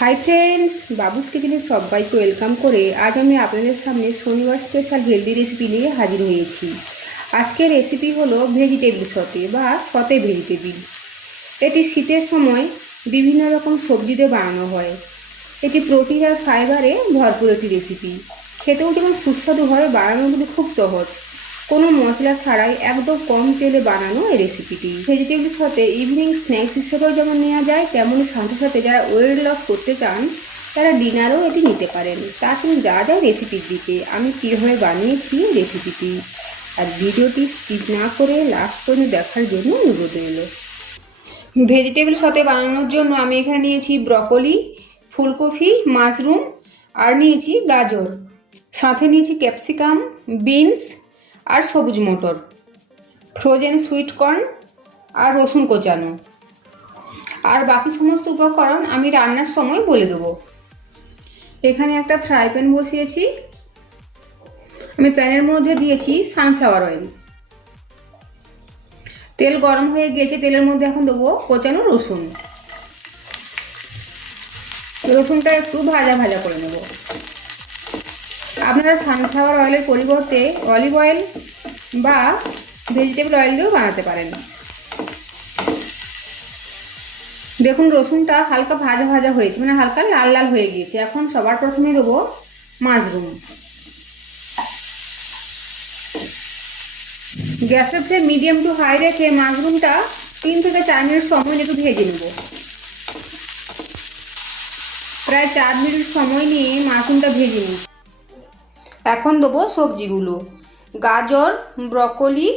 Hi friends বাবুস কিচেনে সবাইকে welcome করে আজ আমি আপনাদের সামনে শনিবার স্পেশাল হেলদি রেসিপি নিয়ে হাজির হয়েছি। আজকের রেসিপি হলো ভেজিটেবিল সতে বা সতে ভেজিটেবিল এটি শীতের সময় বিভিন্ন রকম সবজি দিয়ে বানানো হয়। এটি প্রোটিন আর ফাইবারে ভরপুর একটি রেসিপি খেতেও যেমন সুস্বাদু হয় বানানো কিন্তু খুব সহজ। কোনো মশলা ছাড়াই একদম কম তেলে বানানো এই রেসিপিটি ভেজিটেবল সাথে ইভিনিং স্ন্যাক্স হিসেবেও যেমন নেওয়া যায় তেমনই সাথে সাথে যারা ওয়েট লস করতে চান, তারা ডিনারও এটি নিতে পারেন। সঙ্গে যা যায় রেসিপির দিকে। আমি কীভাবে বানিয়েছি রেসিপিটি আর ভিডিওটি স্কিপ না করে লাস্ট পর্যন্ত দেখার জন্য অনুরোধ রইল। ভেজিটেবল সাথে বানানোর জন্য আমি এখানে নিয়েছি ব্রকলি ফুলকপি মাশরুম আর নিয়েছি গাজর। সাথে নিয়েছি ক্যাপসিকাম বিনস আর সবুজ মটর, ফ্রোজেন সুইট কর্ন আর রসুন কোচানো। আর বাকি সমস্ত উপকরণ আমি রান্নার সময় বলে দেবো। এখানে একটা ফ্রাই প্যান বসিয়েছি। আমি প্যানের মধ্যে দিয়েছি সানফ্লাওয়ার অয়েল। তেল গরম হয়ে গেছে, তেলের মধ্যে এখন দেবো কোচানো রসুন। রসুনটা একটু ভাজা ভাজা করে নেব। আপনারা সানফ্লাওয়ার অয়েলের পরিবর্তে অলিভ অয়েল বা ভেজিটেবল অয়েল দিয়েও বানাতে পারেন। দেখুন, রসুনটা হালকা ভাজা ভাজা হয়েছে মানে হালকা লাল লাল হয়ে গিয়েছে। এখন সবার প্রথমে দেবো মাশরুম। গ্যাসের ফ্লেম মিডিয়াম টু হাই রেখে মাশরুমটা তিন থেকে চার মিনিট সময় একটু ভেজে নেব। প্রায় চার মিনিট সময় নিয়ে মাশরুমটা ভেজে নিই এখন দেবো সবজিগুলো। গাজর, ব্রকলি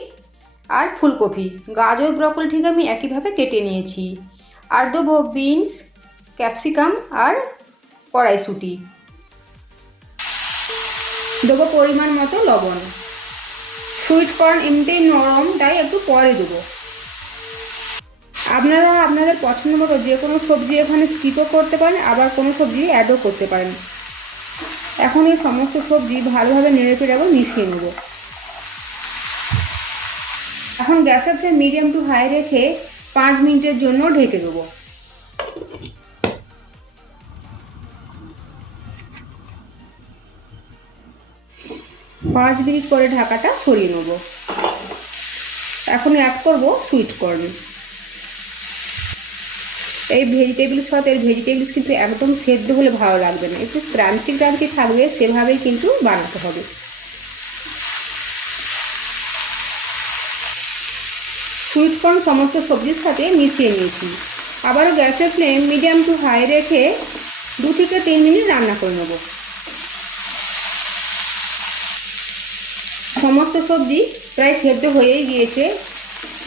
আর ফুলকপি। গাজর, ব্রকলি ঠিক আমি একইভাবে কেটে নিয়েছি। আর দেবো বিনস, ক্যাপসিকাম আর কড়াইশুঁটি। দেবো পরিমাণ মতো লবণ। সুইট কর্ন এমনিতেই নরম, তাই একটু পরে দেবো। আপনারা, আপনাদের পছন্দ মতো যে কোনো সবজি এখানে স্কিপও করতে পারেন, আবার কোনো সবজি অ্যাডও করতে পারেন। এখন এই সমস্ত সবজি ভালোভাবে নেড়ে চেড়ে এবং মিশিয়ে নেব। এখন গ্যাসের ফ্লেম মিডিয়াম টু হাই রেখে পাঁচ মিনিটের জন্য ঢেকে দেবো। পাঁচ মিনিট পরে ঢাকাটা সরিয়ে নেব। এখন অ্যাড করব সুইট কর্ন এই ভেজিটেবলস সাথে ভেজিটেবলস কিন্তু একদম সেদ্ধ হলে ভালো লাগবে না। একটু ক্রাঞ্চি ক্রাঞ্চি থাকবে, সেভাবেই কিন্তু বানাতে হবে। সুইট কর্ন সমস্ত সবজির সাথে মিশিয়ে নিয়েছি। আবারও গ্যাসের ফ্লেম মিডিয়াম টু হাই রেখে দু থেকে তিন মিনিট রান্না করে নেব। সমস্ত সবজি প্রায় সেদ্ধ হয়েই গিয়েছে।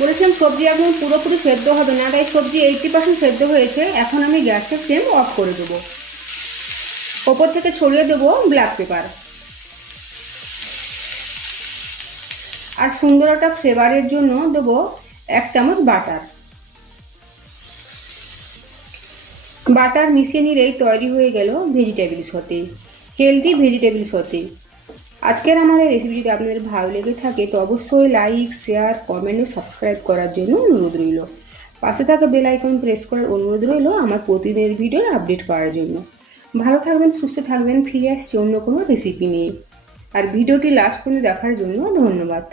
বলেছিলাম সবজি এখন পুরোপুরি সেদ্ধ হবে না, তাই সবজি এইটি পার্সেন্ট সেদ্ধ হয়েছে। এখন আমি গ্যাসের ফ্লেম অফ করে দেবো। ওপর থেকে ছড়িয়ে দেবো ব্ল্যাক পেপার আর সুন্দর একটা ফ্লেভারের জন্য দেবো এক চামচ বাটার বাটার মিশিয়ে নিলেই তৈরি হয়ে গেল ভেজিটেবলস হতে। হেলদি ভেজিটেবলস হতে। আজকের আমাদের রেসিপি যদি আপনাদের ভালো লেগে থাকে, তো অবশ্যই লাইক শেয়ার কমেন্ট ও সাবস্ক্রাইব করার জন্য অনুরোধ রইল। পাশে থাকা বেল আইকন প্রেস করার অনুরোধ রইল আমার প্রতিদিনের ভিডিওর আপডেট পাওয়ার জন্য। ভালো থাকবেন, সুস্থ থাকবেন, ফিরে আসছি অন্য কোনো রেসিপি নিয়ে। আর ভিডিওটি লাস্ট পর্যন্ত দেখার জন্য ধন্যবাদ।